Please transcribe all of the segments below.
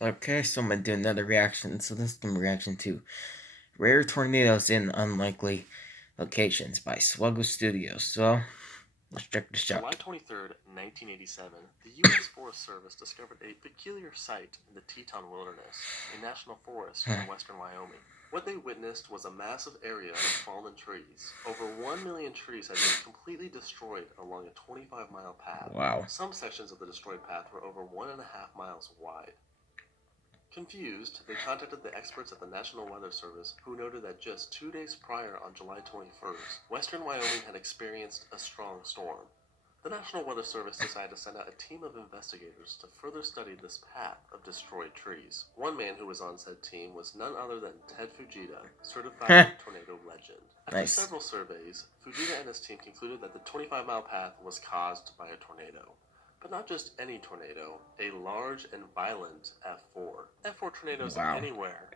Okay, so I'm gonna do another reaction. So this is a reaction to Rare Tornadoes in Unlikely Locations by Swegle Studios. So let's check this July out. 23rd, 1987, the U.S. Forest Service discovered a peculiar site in the Teton Wilderness, a national forest in western Wyoming. What they witnessed was a massive area of fallen trees. Over 1 million trees had been completely destroyed along a 25-mile path. Wow. Some sections of the destroyed path were over 1.5 miles wide. Confused, they contacted the experts at the National Weather Service, who noted that just 2 days prior, on July 21st, western Wyoming had experienced a strong storm. The National Weather Service decided to send out a team of investigators to further study this path of destroyed trees. One man who was on said team was none other than Ted Fujita, certified tornado legend. After Nice. several surveys, Fujita and his team concluded that the 25-mile path was caused by a tornado. But not just any tornado, a large and violent F4. F4 tornadoes Wow. anywhere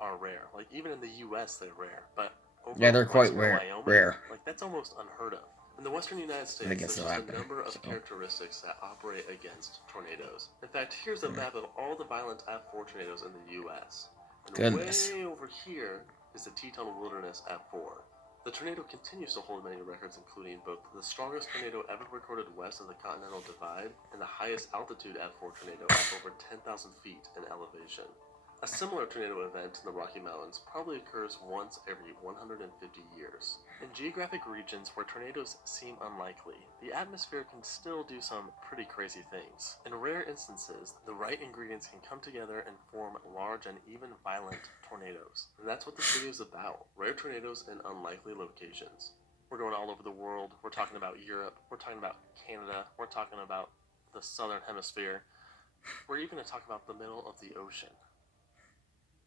are rare. Like, even in the US, they're rare. But Yeah, over they're quite western rare. Wyoming, Rare. like, that's almost unheard of. In the western United I States, guess there's it'll just a happen. number of So, characteristics that operate against tornadoes. In fact, here's a map of all the violent F4 tornadoes in the US. And goodness. way over here is the Teton Wilderness F4. The tornado continues to hold many records, including both the strongest tornado ever recorded west of the Continental Divide and the highest altitude F4 tornado at over 10,000 feet in elevation. A similar tornado event in the Rocky Mountains probably occurs once every 150 years. In geographic regions where tornadoes seem unlikely, the atmosphere can still do some pretty crazy things. In rare instances, the right ingredients can come together and form large and even violent tornadoes. And that's what this video is about: rare tornadoes in unlikely locations. We're going all over the world. We're talking about Europe. We're talking about Canada. We're talking about the southern hemisphere. We're even going to talk about the middle of the ocean.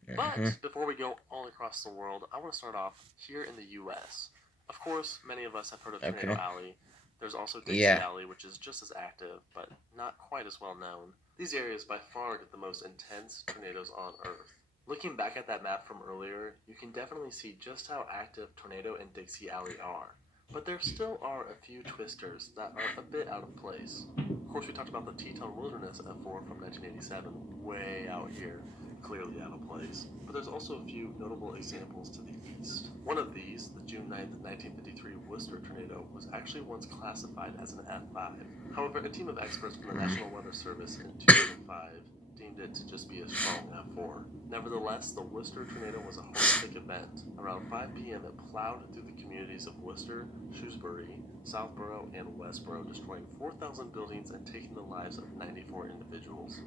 Mm-hmm. But before we go all across the world, I want to start off here in the US. Of course, many of us have heard of Tornado Okay. Alley. There's also Dixie Yeah. Alley, which is just as active, but not quite as well known. These areas by far get the most intense tornadoes on Earth. Looking back at that map from earlier, you can definitely see just how active Tornado and Dixie Alley are. But there still are a few twisters that are a bit out of place. Of course, we talked about the Teton Wilderness F4 from 1987, way out here, clearly out of place. But there's also a few notable examples to the east. One of these, the June 9th, 1953 Worcester tornado, was actually once classified as an F5. However, a team of experts from the National Weather Service in 2005 deemed it to just be a strong F4. Nevertheless, the Worcester tornado was a horrific event. Around 5 p.m., it plowed through the communities of Worcester, Shrewsbury, Southborough, and Westborough, destroying 4,000 buildings and taking the lives of 94 individuals.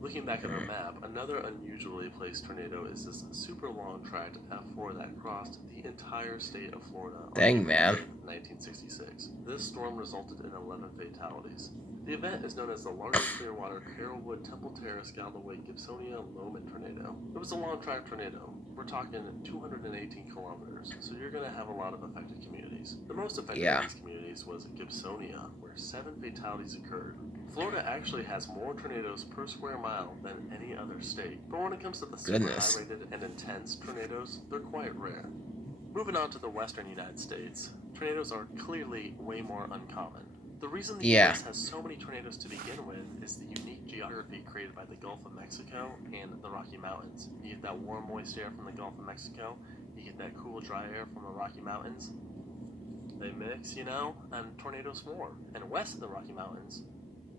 Looking back at our map, another unusually placed tornado is this super long tracked F4 that crossed the entire state of Florida on Dang, April man. 5th, 1966. This storm resulted in 11 fatalities. The event is known as the largest Clearwater, Carrollwood, Temple Terrace, Galloway, Gibsonia, Loman tornado. It was a long track tornado. We're talking 218 kilometers, so you're going to have a lot of affected communities. The most affected of Yeah. these communities was Gibsonia, where 7 fatalities occurred. Florida actually has more tornadoes per square mile than any other state, but when it comes to the super Goodness. high-rated and intense tornadoes, they're quite rare. Moving on to the western United States, tornadoes are clearly way more uncommon. The reason the Yeah. US has so many tornadoes to begin with is the unique geography created by the Gulf of Mexico and the Rocky Mountains. You get that warm, moist air from the Gulf of Mexico, you get that cool, dry air from the Rocky Mountains. They mix, and tornadoes form. And west of the Rocky Mountains,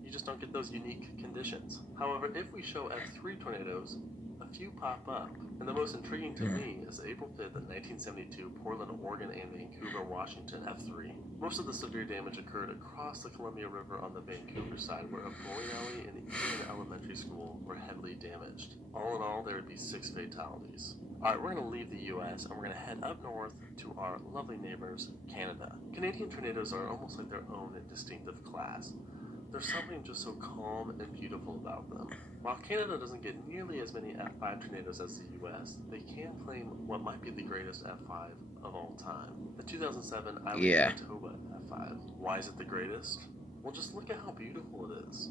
you just don't get those unique conditions. However, if we show F3 tornadoes, a few pop up. And the most intriguing to me is April 5th, 1972, Portland, Oregon, and Vancouver, Washington, F3. Most of the severe damage occurred across the Columbia River on the Vancouver side, where a bowling alley and even an elementary school were heavily damaged. All in all, there would be 6 fatalities. Alright, we're going to leave the US and we're going to head up north to our lovely neighbors, Canada. Canadian tornadoes are almost like their own distinctive class. There's something just so calm and beautiful about them. While Canada doesn't get nearly as many F5 tornadoes as the US, they can claim what might be the greatest F5 of all time: the 2007 Eileen Yeah. Manitoba F5. Why is it the greatest? Well, just look at how beautiful it is.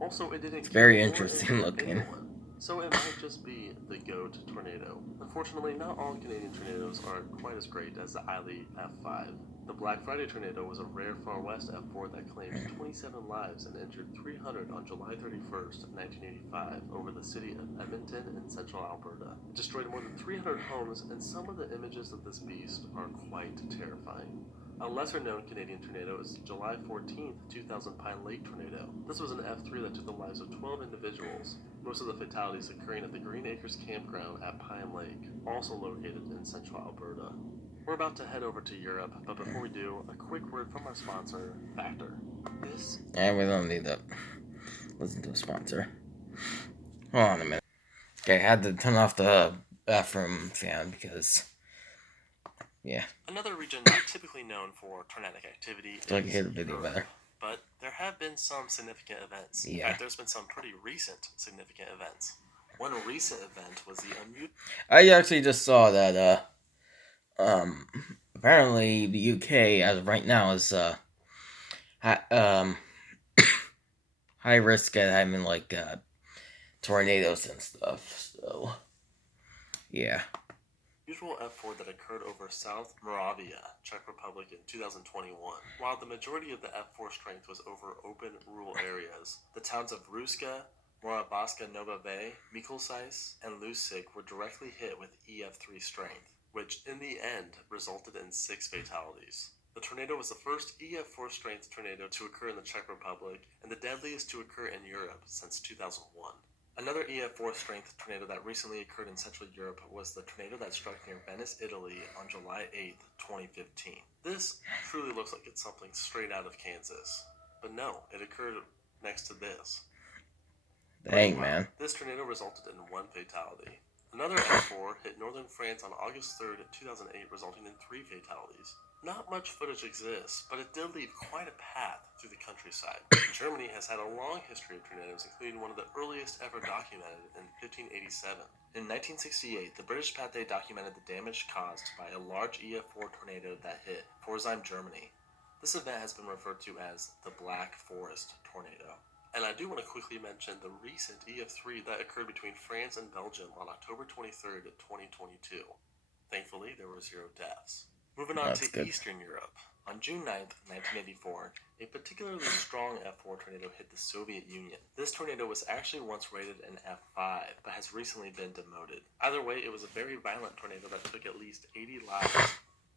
Also, it didn't It's kill very or interesting injure looking. anyone, so it might just be the GOAT tornado. Unfortunately, not all Canadian tornadoes are quite as great as the Eileen F5. The Black Friday tornado was a rare Far West F4 that claimed 27 lives and injured 300 on July 31st, 1985, over the city of Edmonton in central Alberta. It destroyed more than 300 homes, and some of the images of this beast are quite terrifying. A lesser-known Canadian tornado is the July 14th, 2000 Pine Lake tornado. This was an F3 that took the lives of 12 individuals, most of the fatalities occurring at the Green Acres campground at Pine Lake, also located in central Alberta. We're about to head over to Europe, but before we do, a quick word from our sponsor, Factor. And we don't need to listen to a sponsor. Hold on a minute. Okay, I had to turn off the bathroom fan because, yeah. Another region not typically known for tornadic activity So I can is hear the video Europe, better. but there have been some significant events. Yeah. In fact, there's been some pretty recent significant events. One recent event was the unusual... I actually just saw that, apparently the UK, as of right now, is, high risk at having, like, tornadoes and stuff, so, yeah. Usual F4 that occurred over South Moravia, Czech Republic in 2021. While the majority of the F4 strength was over open rural areas, the towns of Ruska, Moravska Nové, Mikulčice, and Lusig were directly hit with EF3 strength, which in the end resulted in 6 fatalities. The tornado was the first EF4 strength tornado to occur in the Czech Republic and the deadliest to occur in Europe since 2001. Another EF4 strength tornado that recently occurred in Central Europe was the tornado that struck near Venice, Italy on July 8, 2015. This truly looks like it's something straight out of Kansas. But no, it occurred next to this. Dang, man. This tornado resulted in 1 fatality. Another F4 hit northern France on August 3, 2008, resulting in 3 fatalities. Not much footage exists, but it did leave quite a path through the countryside. Germany has had a long history of tornadoes, including one of the earliest ever documented in 1587. In 1968, the British Pathé documented the damage caused by a large EF4 tornado that hit Pforzheim, Germany. This event has been referred to as the Black Forest tornado. And I do want to quickly mention the recent EF3 that occurred between France and Belgium on October 23rd, 2022. Thankfully, there were 0 deaths. Moving on That's to good. Eastern Europe. On June 9th, 1984, a particularly strong F4 tornado hit the Soviet Union. This tornado was actually once rated an F5, but has recently been demoted. Either way, it was a very violent tornado that took at least 80 lives.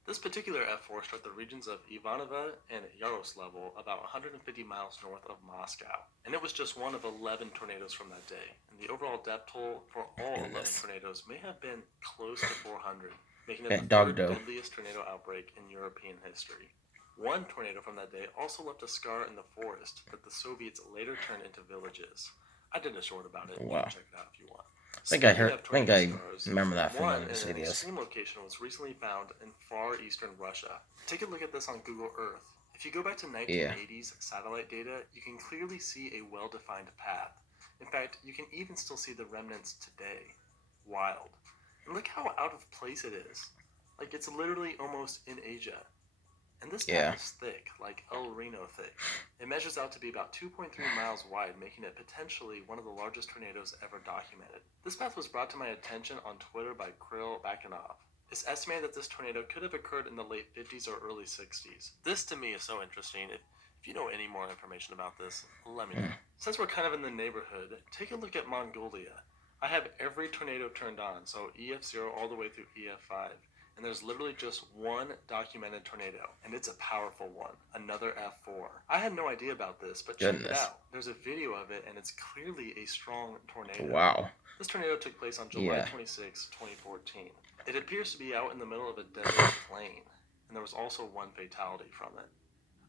This particular F4 struck the regions of Ivanovo and Yaroslavl, about 150 miles north of Moscow. And it was just one of 11 tornadoes from that day. And the overall death toll for all 11 tornadoes may have been close to 400. Making it the 3rd deadliest tornado outbreak in European history. One tornado from that day also left a scar in the forest that the Soviets later turned into villages. I did a short about it. Wow. You can check it out if you want. I think I remember that from one of his An videos. extreme location was recently found in far eastern Russia. Take a look at this on Google Earth. If you go back to 1980s satellite data, you can clearly see a well-defined path. In fact, you can even still see the remnants today. Wild. And look how out of place it is. Like, it's literally almost in Asia. And this path is thick, like El Reno thick. It measures out to be about 2.3 miles wide, making it potentially one of the largest tornadoes ever documented. This path was brought to my attention on Twitter by Krill Bakanov. It's estimated that this tornado could have occurred in the late 50s or early 60s. This to me is so interesting. If you know any more information about this, let me know. Since we're kind of in the neighborhood, take a look at Mongolia. I have every tornado turned on, so EF0 all the way through EF5. And there's literally just one documented tornado, and it's a powerful one, another F4. I had no idea about this, but check it out. There's a video of it, and it's clearly a strong tornado. Wow. This tornado took place on July 26, 2014. It appears to be out in the middle of a desert plain, and there was also 1 fatality from it.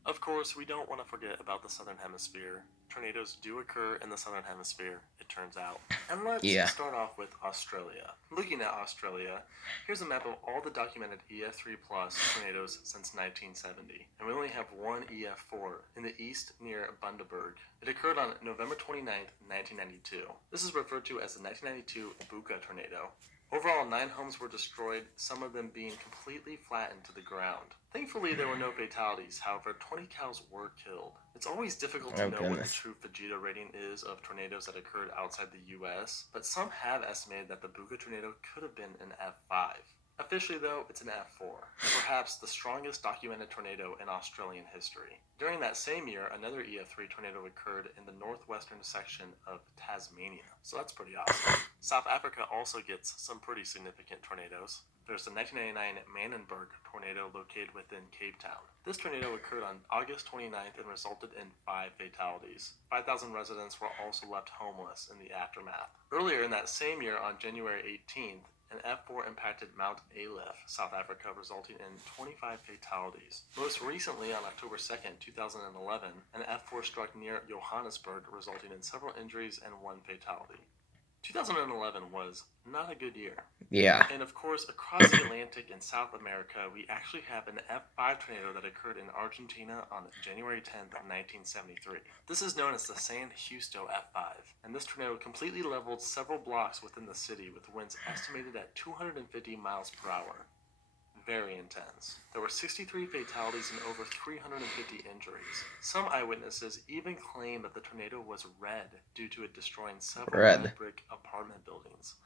Of course, we don't want to forget about the Southern Hemisphere. Tornadoes do occur in the Southern Hemisphere, it turns out. And let's start off with Australia. Looking at Australia, here's a map of all the documented EF3 plus tornadoes since 1970. And we only have 1 EF4 in the east near Bundaberg. It occurred on November 29, 1992. This is referred to as the 1992 Buka tornado. Overall, 9 homes were destroyed, some of them being completely flattened to the ground. Thankfully, there were no fatalities. However, 20 cows were killed. It's always difficult to know what the true Fujita rating is of tornadoes that occurred outside the US, but some have estimated that the Buka tornado could have been an F5. Officially, though, it's an F4, perhaps the strongest documented tornado in Australian history. During that same year, another EF3 tornado occurred in the northwestern section of Tasmania, so that's pretty awesome. South Africa also gets some pretty significant tornadoes. There's the 1999 Manenberg tornado located within Cape Town. This tornado occurred on August 29th and resulted in 5 fatalities. 5,000 residents were also left homeless in the aftermath. Earlier in that same year, on January 18th, an F4 impacted Mount Aleph, South Africa, resulting in 25 fatalities. Most recently, on October 2nd, 2011, an F4 struck near Johannesburg, resulting in several injuries and 1 fatality. 2011 was not a good year. Yeah. And of course, across the Atlantic in South America, we actually have an F5 tornado that occurred in Argentina on January 10th of 1973. This is known as the San Justo F5, and this tornado completely leveled several blocks within the city with winds estimated at 250 miles per hour. Very intense. There were 63 fatalities and over 350 injuries. Some eyewitnesses even claim that the tornado was red due to it destroying several red brick apartment buildings.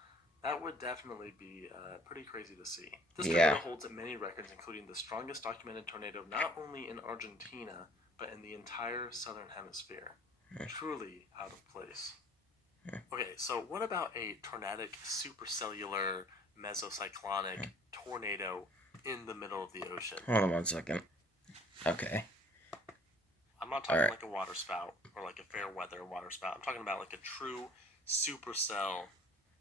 That would definitely be pretty crazy to see. This tornado holds many records, including the strongest documented tornado not only in Argentina, but in the entire southern hemisphere. Truly out of place. Okay, so what about a tornadic supercellular mesocyclonic tornado in the middle of the ocean? Hold on 1 second. Okay. I'm not talking like a water spout or like a fair weather water spout. I'm talking about like a true supercell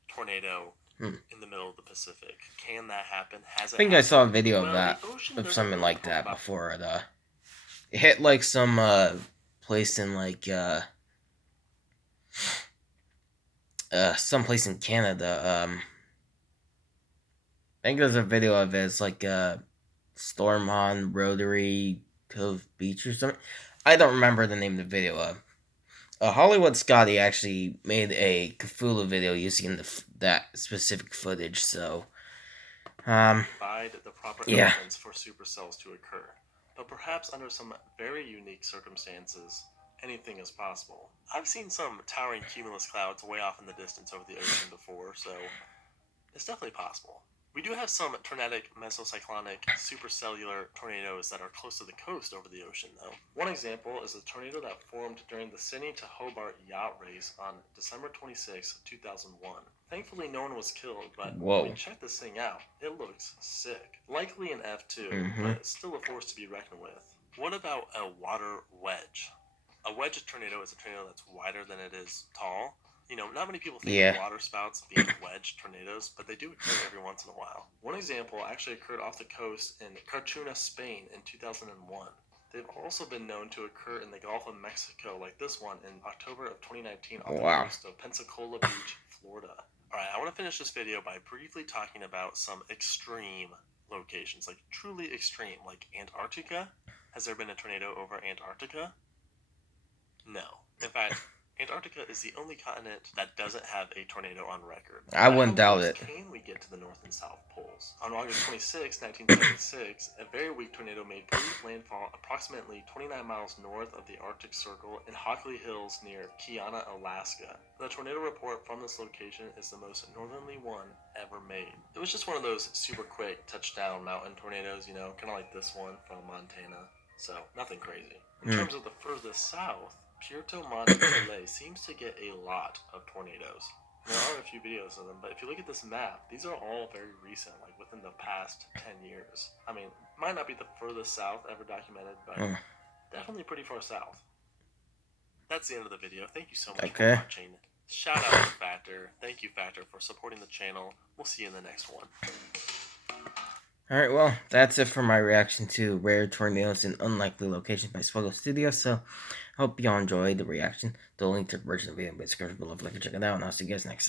tornado in the middle of the Pacific. Can that happen? Has it I think happened? I saw a video of that, of something like that before. It hit like some place in like someplace in Canada. I think there's a video of it. It's like storm on Rotary Cove Beach or something. I don't remember the name of the video. Hollywood Scotty actually made a Cthulhu video using that specific footage. So, provide the proper elements for supercells to occur, but perhaps under some very unique circumstances, anything is possible. I've seen some towering cumulus clouds way off in the distance over the ocean before, so it's definitely possible. We do have some tornadic mesocyclonic supercellular tornadoes that are close to the coast over the ocean, though. One example is a tornado that formed during the Sydney to Hobart yacht race on December 26, 2001. Thankfully, no one was killed, but when we check this thing out, it looks sick. Likely an F2, but still a force to be reckoned with. What about a water wedge? A wedge tornado is a tornado that's wider than it is tall. You know, not many people think of water spouts being wedge tornadoes, but they do occur every once in a while. One example actually occurred off the coast in Cartagena, Spain in 2001. They've also been known to occur in the Gulf of Mexico, like this one in October of 2019 off the coast of Pensacola Beach, Florida. Alright, I want to finish this video by briefly talking about some extreme locations, like truly extreme, like Antarctica. Has there been a tornado over Antarctica? No. In fact, Antarctica is the only continent that doesn't have a tornado on record. I wouldn't doubt it. Can we get to the North and South Poles? On August 26, 1976, a very weak tornado made brief landfall approximately 29 miles north of the Arctic Circle in Hockley Hills near Kiana, Alaska. The tornado report from this location is the most northerly one ever made. It was just one of those super quick touchdown mountain tornadoes, you know, kind of like this one from Montana. So, nothing crazy. In terms of the furthest south, Puerto Montt, Chile seems to get a lot of tornadoes. There are a few videos of them, but if you look at this map, these are all very recent, like within the past 10 years. I mean, might not be the furthest south ever documented, but definitely pretty far south. That's the end of the video. Thank you so much for watching. Shout out to Factor. Thank you, Factor, for supporting the channel. We'll see you in the next one. Alright, well, that's it for my reaction to Rare Tornadoes in Unlikely Locations by Swegle Studios. So, hope y'all enjoyed the reaction. The link to the original video in the description below if you'd like to check it out, and I'll see you guys next time.